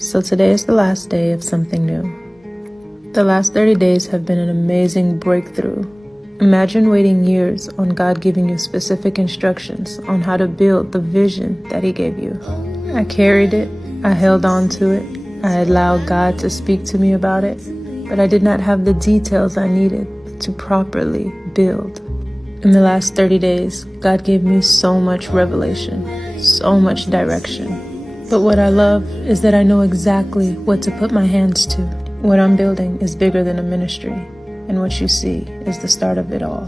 So today is the last day of something new. The last 30 days have been an amazing breakthrough. Imagine waiting years on God giving you specific instructions on how to build the vision that He gave you. I carried it, I held on to it, I allowed God to speak to me about it, but I did not have the details I needed to properly build. In the last 30 days, God gave me so much revelation, so much direction. But what I love is that I know exactly what to put my hands to. What I'm building is bigger than a ministry, and what you see is the start of it all.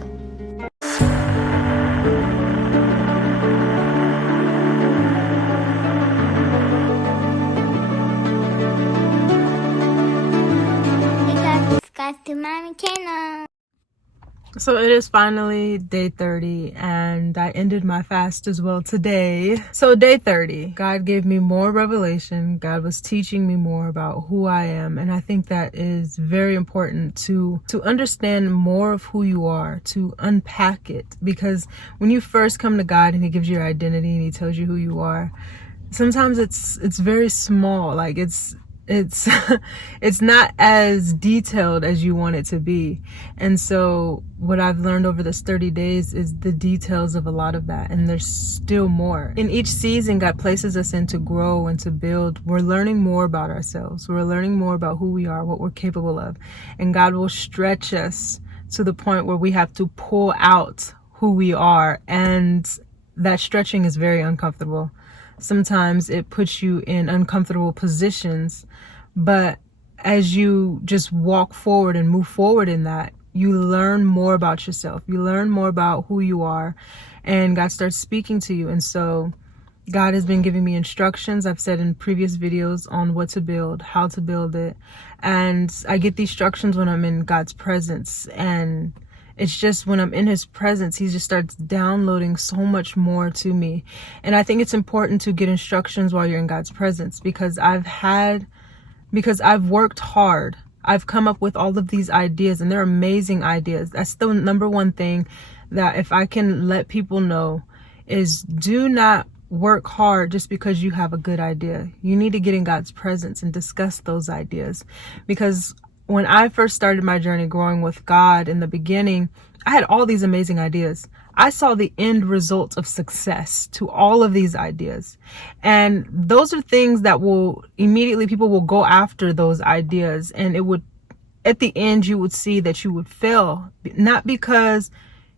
Subscribe to my channel. So it is finally day 30, and I ended my fast as well today. So day 30, God gave me more revelation. God was teaching me more about who I am, and I think that is very important to understand more of who you are, to unpack it, because when you first come to God and He gives you your identity and He tells you who you are, sometimes it's very small. Like it's it's not as detailed as you want it to be. And so what I've learned over this 30 days is the details of a lot of that, and there's still more. In each season God places us in to grow and to build. We're learning more about ourselves. We're learning more about who we are, what we're capable of, and God will stretch us to the point where we have to pull out who we are, and that stretching is very uncomfortable. Sometimes it puts you in uncomfortable positions, but as you just walk forward and move forward in that, you learn more about yourself. You learn more about who you are, and God starts speaking to you. And so God has been giving me instructions. I've said in previous videos on what to build, how to build it. And I get these instructions when I'm in God's presence, and it's just when I'm in His presence, He just starts downloading so much more to me. And I think it's important to get instructions while you're in God's presence, because I've worked hard. I've come up with all of these ideas, and they're amazing ideas. That's the number one thing that if I can let people know is, do not work hard just because you have a good idea. You need to get in God's presence and discuss those ideas, because when I first started my journey growing with God in the beginning, I had all these amazing ideas. I saw the end result of success to all of these ideas. And those are things that will immediately, people will go after those ideas. And it would, at the end, you would see that you would fail, not because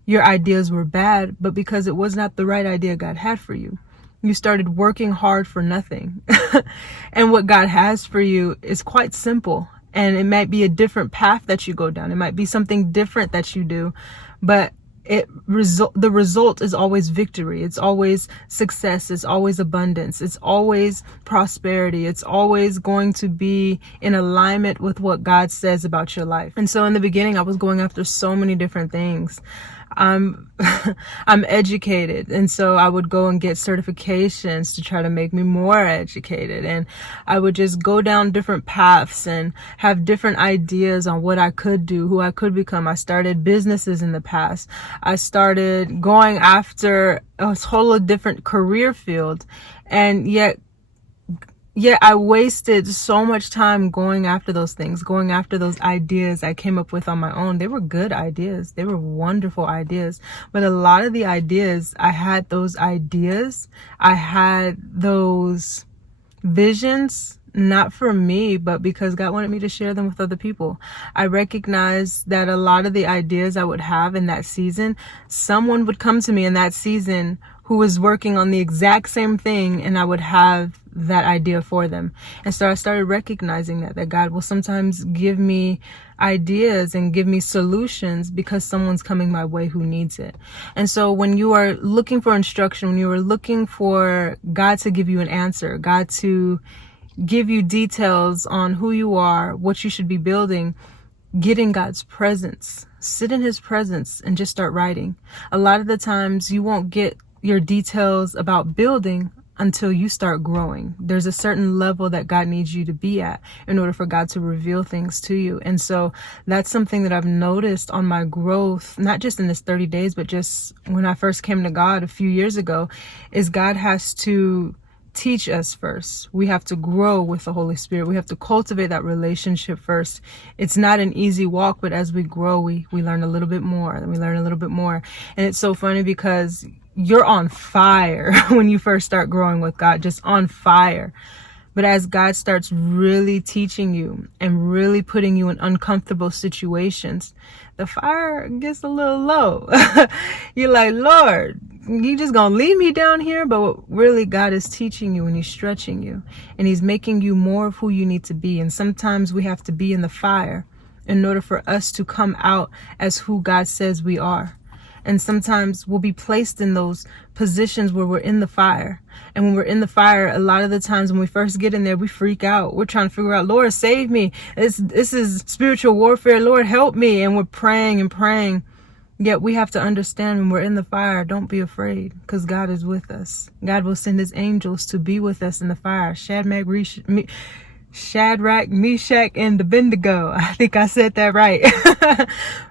your ideas were bad, but because it was not the right idea God had for you. You started working hard for nothing. And what God has for you is quite simple. And it might be a different path that you go down. It might be something different that you do, but the result is always victory. It's always success. It's always abundance. It's always prosperity. It's always going to be in alignment with what God says about your life. And so in the beginning, I was going after so many different things. I'm educated, and so I would go and get certifications to try to make me more educated, and I would just go down different paths and have different ideas on what I could do, who I could become. I started businesses in the past. I started going after a whole different career field, and yet I wasted so much time going after those things, going after those ideas I came up with on my own. They were good ideas. They were wonderful ideas. But a lot of the ideas, I had those visions, not for me, but because God wanted me to share them with other people. I recognized that a lot of the ideas I would have in that season, someone would come to me in that season who was working on the exact same thing, and I would have that idea for them. And so I started recognizing that God will sometimes give me ideas and give me solutions because someone's coming my way who needs it. And so when you are looking for instruction, when you are looking for God to give you an answer, God to give you details on who you are, what you should be building, get in God's presence, sit in His presence, and just start writing. A lot of the times you won't get your details about building until you start growing. There's a certain level that God needs you to be at in order for God to reveal things to you. And so that's something that I've noticed on my growth, not just in this 30 days, but just when I first came to God a few years ago, is God has to teach us first. We have to grow with the Holy Spirit. We have to cultivate that relationship first. It's not an easy walk, but as we grow, we learn a little bit more, and we learn a little bit more. And it's so funny because you're on fire when you first start growing with God, just on fire. But as God starts really teaching you and really putting you in uncomfortable situations, the fire gets a little low. You're like, Lord, you just gonna leave me down here? But really, God is teaching you and he's stretching you and he's making you more of who you need to be. And sometimes we have to be in the fire in order for us to come out as who God says we are. And sometimes we'll be placed in those positions where we're in the fire. And when we're in the fire, a lot of the times when we first get in there, we freak out. We're trying to figure out, Lord, save me. This is spiritual warfare. Lord, help me. And we're praying and praying. Yet we have to understand when we're in the fire, don't be afraid, because God is with us. God will send his angels to be with us in the fire. Shadrach, Meshach, and Abednego. I think I said that right.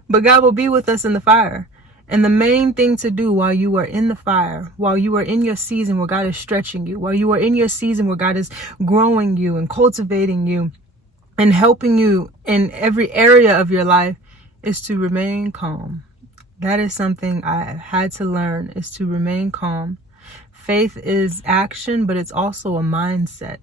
But God will be with us in the fire. And the main thing to do while you are in the fire, while you are in your season where God is stretching you, while you are in your season where God is growing you and cultivating you and helping you in every area of your life, is to remain calm. That is something I had to learn, is to remain calm. Faith is action, but it's also a mindset.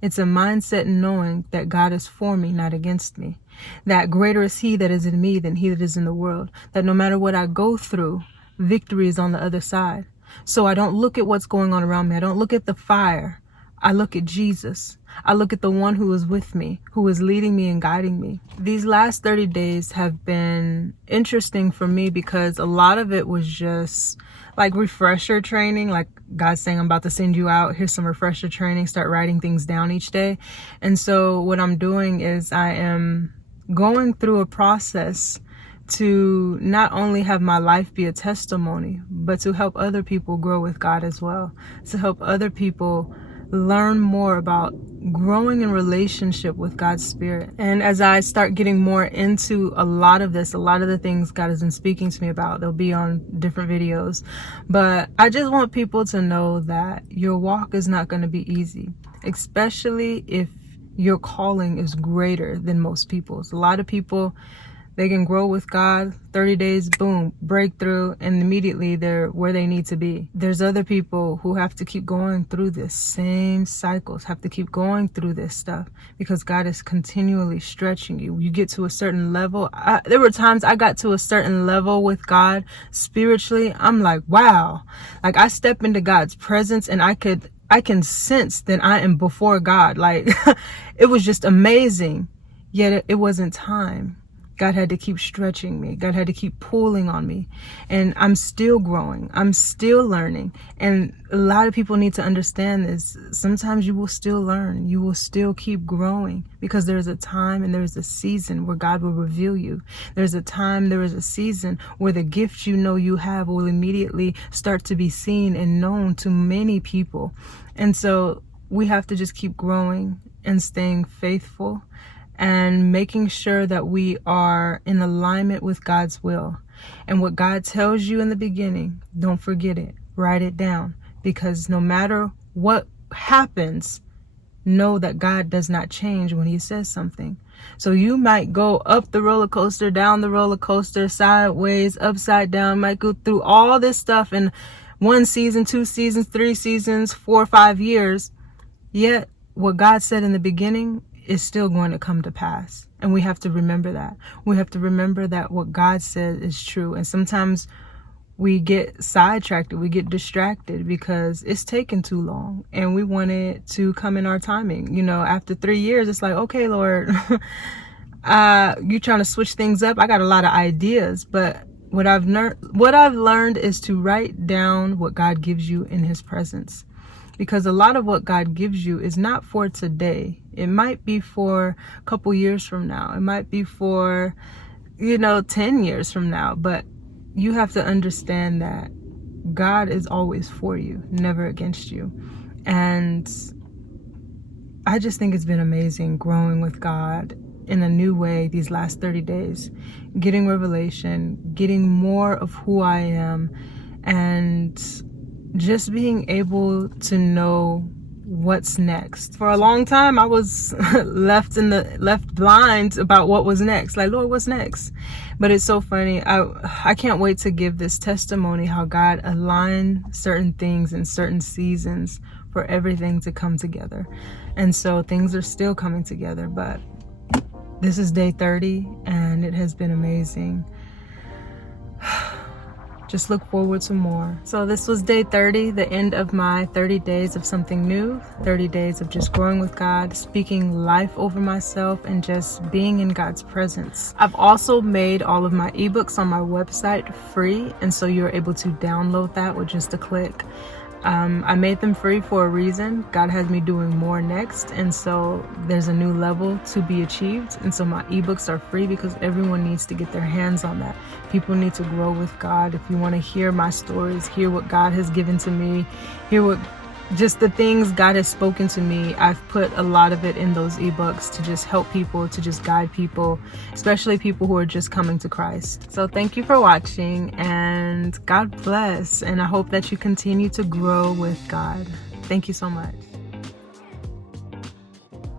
It's a mindset knowing that God is for me, not against me. That greater is he that is in me than he that is in the world. That no matter what I go through, victory is on the other side. So I don't look at what's going on around me. I don't look at the fire. I look at Jesus. I look at the one who is with me, who is leading me and guiding me. These last 30 days have been interesting for me because a lot of it was just like refresher training, like God saying, I'm about to send you out. Here's some refresher training. Start writing things down each day. And so what I'm doing is I am going through a process to not only have my life be a testimony, but to help other people grow with God as well. To help other people learn more about growing in relationship with God's Spirit. And as I start getting more into a lot of this, a lot of the things God has been speaking to me about, they'll be on different videos. But I just want people to know that your walk is not going to be easy, especially if your calling is greater than most people's. A lot of people, they can grow with God, 30 days, boom, breakthrough, and immediately they're where they need to be. There's other people who have to keep going through this same cycles, have to keep going through this stuff because God is continually stretching you. You get to a certain level. There were times I got to a certain level with God spiritually. I'm like, wow. Like I step into God's presence and I can sense that I am before God. Like it was just amazing. Yet it wasn't time. God had to keep stretching me. God had to keep pulling on me. And I'm still growing. I'm still learning. And a lot of people need to understand this. Sometimes you will still learn. You will still keep growing because there's a time and there's a season where God will reveal you. There's a time, there is a season where the gifts you know you have will immediately start to be seen and known to many people. And so we have to just keep growing and staying faithful and making sure that we are in alignment with God's will. And what God tells you in the beginning, don't forget it. Write it down. Because no matter what happens, know that God does not change when he says something. So you might go up the roller coaster, down the roller coaster, sideways, upside down, might go through all this stuff in 1 season, 2 seasons, 3 seasons, 4 or 5 years. Yet what God said in the beginning is still going to come to pass. And we have to remember that. We have to remember that what God said is true. And sometimes we get sidetracked, we get distracted because it's taken too long and we want it to come in our timing. You know, after 3 years, it's like, okay, Lord, you trying to switch things up. I got a lot of ideas, but what I've learned is to write down what God gives you in his presence. Because a lot of what God gives you is not for today. It might be for a couple years from now. It might be for, 10 years from now. But you have to understand that God is always for you, never against you. And I just think it's been amazing growing with God in a new way these last 30 days. Getting revelation, getting more of who I am, and just being able to know what's next. For a long time, I was left blind about what was next. Like, Lord, what's next? But it's so funny. I can't wait to give this testimony, how God aligned certain things in certain seasons for everything to come together. And so things are still coming together, but this is day 30 and it has been amazing. Just look forward to more. So this was day 30, the end of my 30 days of something new, 30 days of just growing with God, speaking life over myself, and just being in God's presence. I've also made all of my ebooks on my website free, and so you're able to download that with just a click. I made them free for a reason. God has me doing more next, and so there's a new level to be achieved. And so my ebooks are free because everyone needs to get their hands on that. People need to grow with God. If you want to hear my stories, hear what God has given to me, hear what just the things God has spoken to me, I've put a lot of it in those ebooks to just help people, to just guide people, especially people who are just coming to Christ. So thank you for watching, and God bless. And I hope that you continue to grow with God. Thank you so much.